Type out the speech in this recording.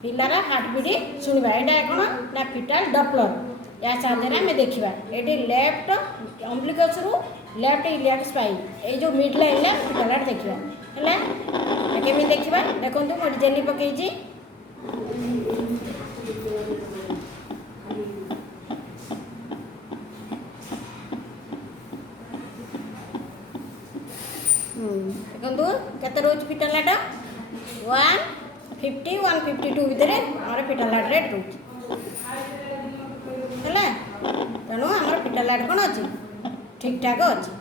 पिलार heartbeat शुणा यहाँ कौन ना फिटाल डपलर या साधे आम देखा ये लेफ्ट अम्बिलिकस रु लेफ्ट इलियाक स्पाइन ये जो मिड लाइन फिटाल हार्ट देखा है केमी देखा देखो मुझे जेली पकई देखो केते रोज फिटाल हार्ट 150 152 भितर आम फिटाल हार्ट रेट रोच है तेणु आम फिटाल हार्ट कौन अच्छी ठीक ठाक अच्छी।